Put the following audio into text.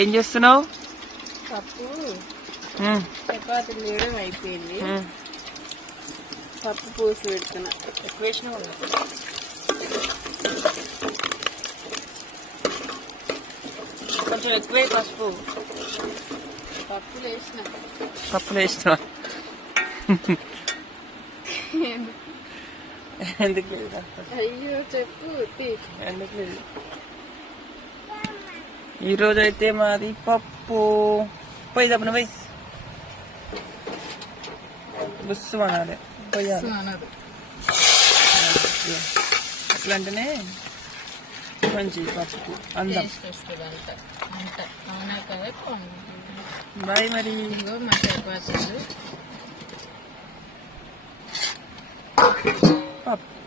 ఏం చేస్తున్నావు? పప్పు చపాతీలు వేయడం అయిపోయింది. పప్పు పూసి పెడుతున్నా. ఎక్కువ వేసినావు, కొంచెం ఎక్కువే పసుపు. పప్పులు వేసిన. పప్పులు వేసినా ఎందుకు లేదు? అయ్యో చెప్పు. ఎందుకు లేదు? ఈరోజు అయితే మాది పప్పు. పోయి తప్పన పోయి బుస్సు అనాలి, పోయాలి. అట్లా అంటేనే మంచి పప్పు అందం. బాయ్ మరి. మా చపాతీలు పప్పు